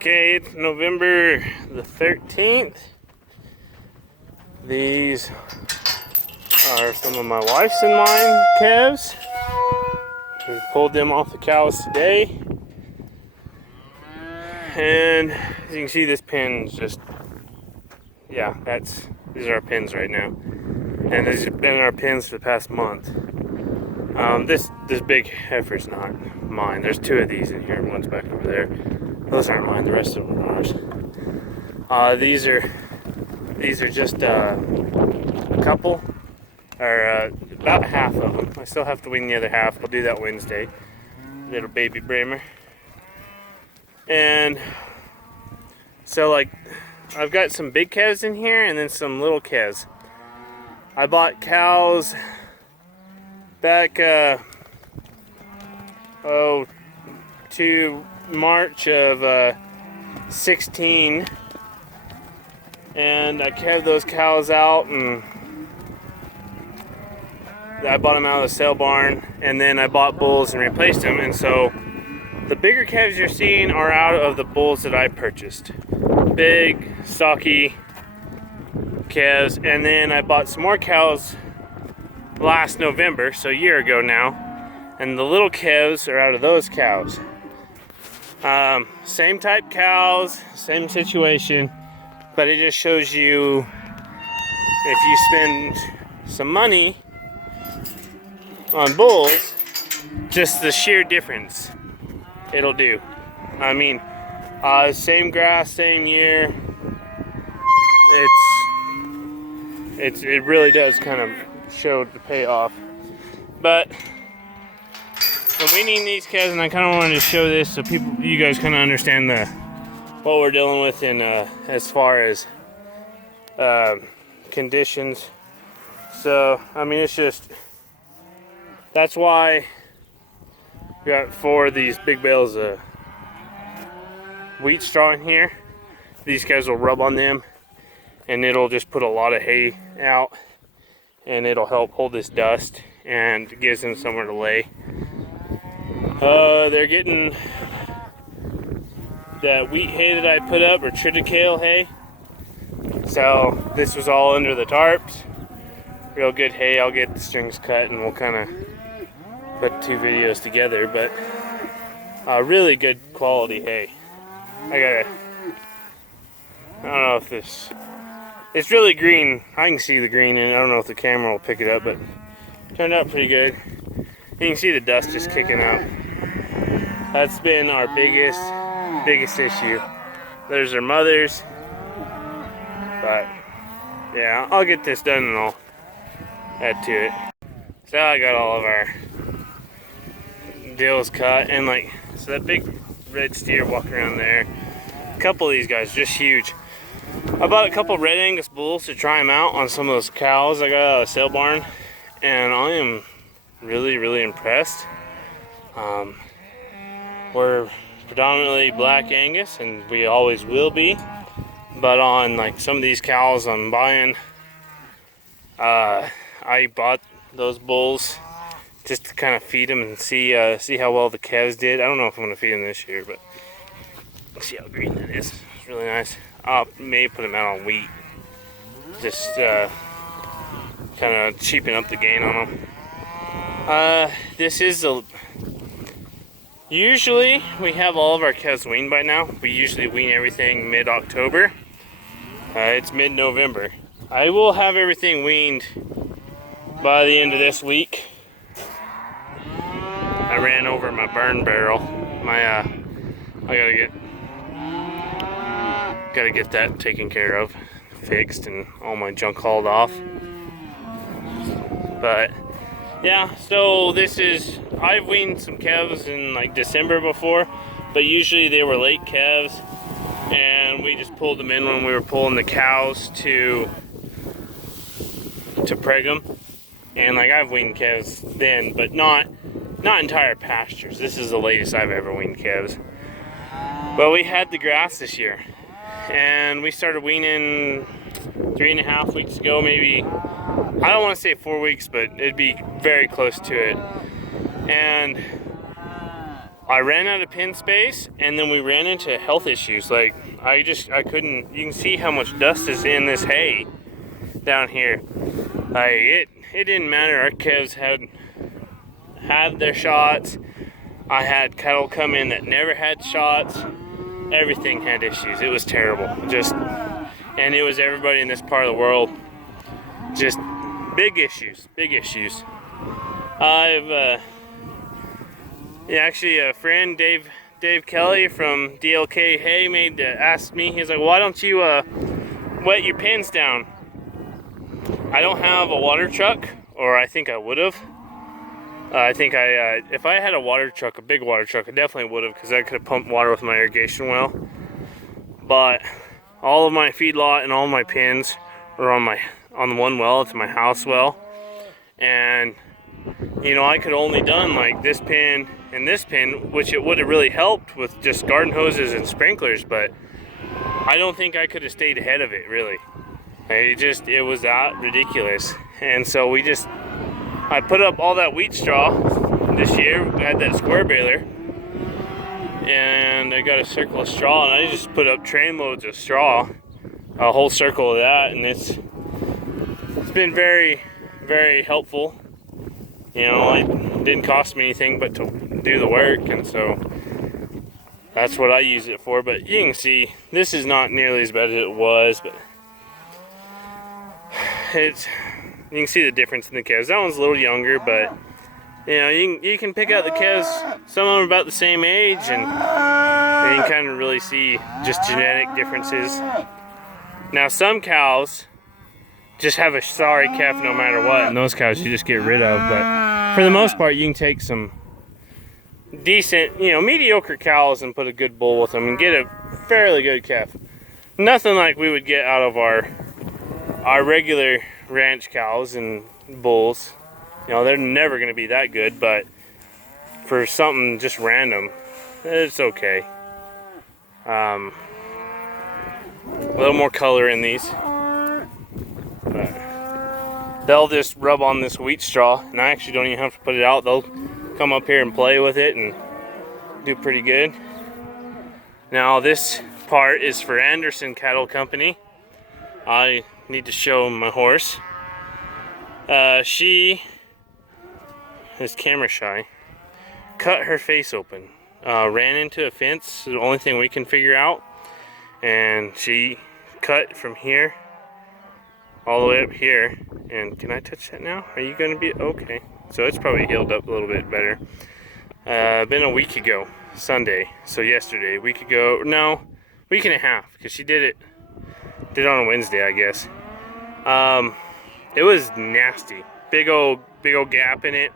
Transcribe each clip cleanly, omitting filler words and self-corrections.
Okay, it's November the 13th. These are some of my wife's and mine calves. We pulled them off the cows today. And as you can see, this pin's just, yeah, these are our pins right now. And these have been our pins for the past month. This big heifer's not mine. There's two of these in here, one's back over there. Those aren't mine, the rest of them are ours. These are just a couple, or about half of them. I still have to wean the other half. We'll do that Wednesday. Little baby Bramer. And so, like, I've got some big calves in here and then some little calves. I bought cows back to March of 16, and I calved those cows out, and I bought them out of the sale barn, and then I bought bulls and replaced them. And so the bigger calves you're seeing are out of the bulls that I purchased. Big, stocky calves. And then I bought some more cows last November, so a year ago now. And the little calves are out of those cows. Same type cows, same situation, but it just shows you if you spend some money on bulls, just the sheer difference it'll do. I mean, same grass, same year. It really does kind of show the payoff. But I'm weaning these calves, and I kind of wanted to show this so you guys kind of understand what we're dealing with in as far as conditions. So I mean, it's just, that's why we got 4 of these big bales of wheat straw in here. These guys will rub on them, and it'll just put a lot of hay out, and it'll help hold this dust and gives them somewhere to lay. They're getting that wheat hay that I put up, or triticale hay. So this was all under the tarps. Real good hay. I'll get the strings cut and we'll kind of put 2 videos together, but really good quality hay. I don't know if it's really green. I can see the green in it. I don't know if the camera will pick it up, but it turned out pretty good. You can see the dust just kicking out. That's been our biggest issue. There's their mothers, but yeah, I'll get this done and I'll add to it. So I got all of our deals cut, and so that big red steer walking around there. A couple of these guys, just huge. I bought a couple red Angus bulls to try them out on some of those cows I got out of the sale barn, and I am really impressed. We're predominantly black Angus, and we always will be, but on some of these cows I'm buying, I bought those bulls just to kind of feed them and see how well the calves did. I don't know if I'm going to feed them this year, but see how green that is. It's really nice. I may put them out on wheat, just kind of cheapen up the gain on them. This is usually we have all of our calves weaned by now. We usually wean everything mid-October. It's mid-November. I will have everything weaned by the end of this week. I ran over my burn barrel. I gotta get that taken care of, fixed, and all my junk hauled off. But yeah, so I've weaned some calves in December before, but usually they were late calves, and we just pulled them in when we were pulling the cows to preg them. And I've weaned calves then, but not entire pastures. This is the latest I've ever weaned calves. But we had the grass this year, and we started weaning 3.5 weeks ago, maybe. I don't want to say 4 weeks, but it'd be very close to it. And I ran out of pen space, and then we ran into health issues. Like, I couldn't, you can see how much dust is in this hay down here. Like, it didn't matter. Our calves had their shots. I had cattle come in that never had shots. Everything had issues. It was terrible. And it was everybody in this part of the world. Just big issues, big issues. Actually, a friend, Dave Kelly from DLK Hay, asked me. He's like, "Why don't you wet your pens down?" I don't have a water truck, or I think I would have. If I had a water truck, a big water truck, I definitely would have, because I could have pumped water with my irrigation well. But all of my feedlot and all my pens are on the one well. It's my house well, and you know, I could only done like this pen and this pen, which it would have really helped with just garden hoses and sprinklers, but I don't think I could have stayed ahead of it, really. It was that ridiculous. And so I put up all that wheat straw this year. I had that square baler, and I got a circle of straw, and I just put up train loads of straw, a whole circle of that, and it's been very, very helpful. You know, it didn't cost me anything but to do the work, and so that's what I use it for. But you can see, this is not nearly as bad as it was, but you can see the difference in the calves. That one's a little younger, but you know, you can pick out the calves. Some of them are about the same age, and you can kind of really see just genetic differences. Now, some cows just have a sorry calf no matter what, and those cows you just get rid of. But for the most part, you can take some decent, you know, mediocre cows and put a good bull with them and get a fairly good calf. Nothing like we would get out of our regular ranch cows and bulls. You know, they're never going to be that good, but for something just random, it's okay. A little more color in these. But they'll just rub on this wheat straw, and I actually don't even have to put it out. They'll come up here and play with it and do pretty good. Now, this part is for Anderson Cattle Company. I need to show my horse. She is camera shy. Cut her face open. Ran into a fence, the only thing we can figure out. And she cut from here all the way up here. And can I touch that now? Are you gonna be okay? So it's probably healed up a little bit better. Been a week ago, Sunday. So yesterday, week and a half, because she did it on a Wednesday, I guess. It was nasty. Big old gap in it.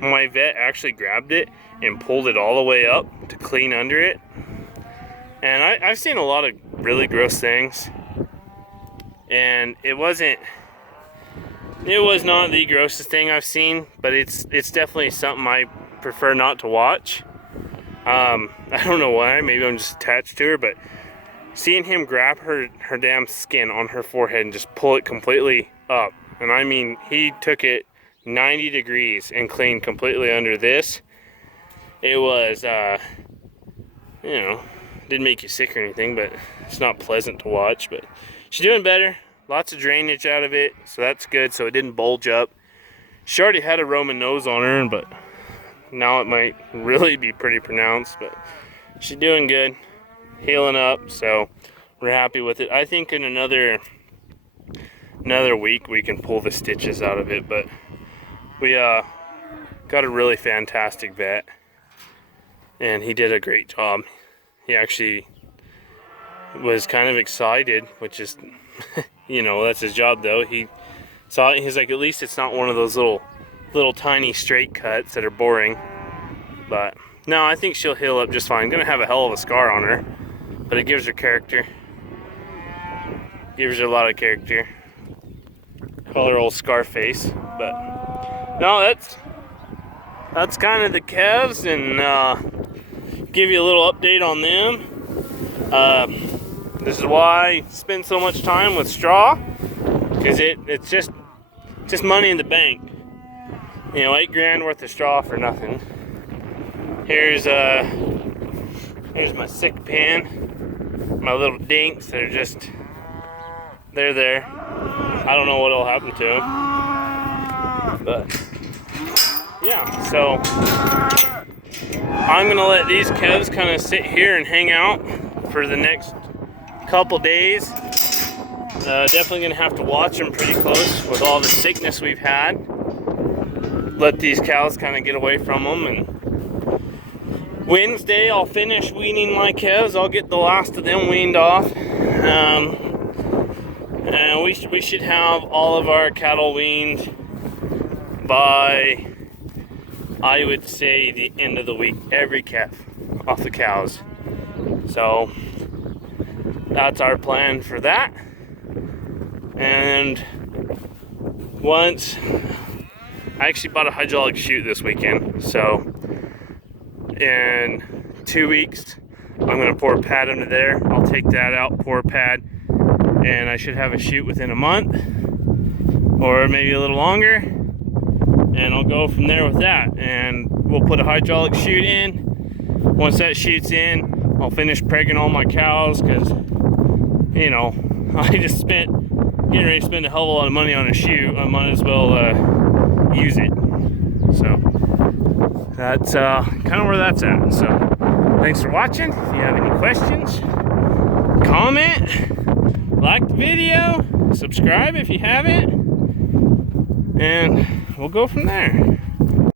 My vet actually grabbed it and pulled it all the way up to clean under it. And I've seen a lot of really gross things. And it was not the grossest thing I've seen, but it's definitely something I prefer not to watch. I don't know why, maybe I'm just attached to her, but seeing him grab her damn skin on her forehead and just pull it completely up, and I mean, he took it 90 degrees and cleaned completely under this. It was, you know, didn't make you sick or anything, but it's not pleasant to watch. But she's doing better. Lots of drainage out of it, so that's good, so it didn't bulge up. She already had a Roman nose on her, but now it might really be pretty pronounced. But she's doing good, healing up, so we're happy with it. I think in another week we can pull the stitches out of it, but we got a really fantastic vet, and he did a great job. He actually was kind of excited, which is, you know, that's his job though. He saw it, he's like, at least it's not one of those little tiny straight cuts that are boring. But no, I think she'll heal up just fine. Gonna have a hell of a scar on her, but it gives her character. Gives her a lot of character. Call her old Scarface. But no, that's kind of the calves, and give you a little update on them. This is why I spend so much time with straw, because it's just money in the bank. You know, $8 grand worth of straw for nothing. Here's my sick pan. My little dinks that are just, they're there. I don't know what'll happen to them. But yeah, so I'm gonna let these calves kind of sit here and hang out for the next couple days. Definitely gonna have to watch them pretty close with all the sickness we've had. Let these cows kind of get away from them, and Wednesday I'll finish weaning my calves. I'll get the last of them weaned off, and we should have all of our cattle weaned by, I would say, the end of the week. Every calf off the cows. So that's our plan for that. And once, I actually bought a hydraulic chute this weekend, so in 2 weeks I'm going to pour pad under there. I'll take that out, pour pad, and I should have a chute within a month or maybe a little longer, and I'll go from there with that. And we'll put a hydraulic chute in. Once that chute's in, I'll finish pregging all my cows, because, you know, I just getting ready to spend a hell of a lot of money on a chute. I might as well use it. So that's kind of where that's at. So thanks for watching. If you have any questions, comment, like the video, subscribe if you haven't, and we'll go from there.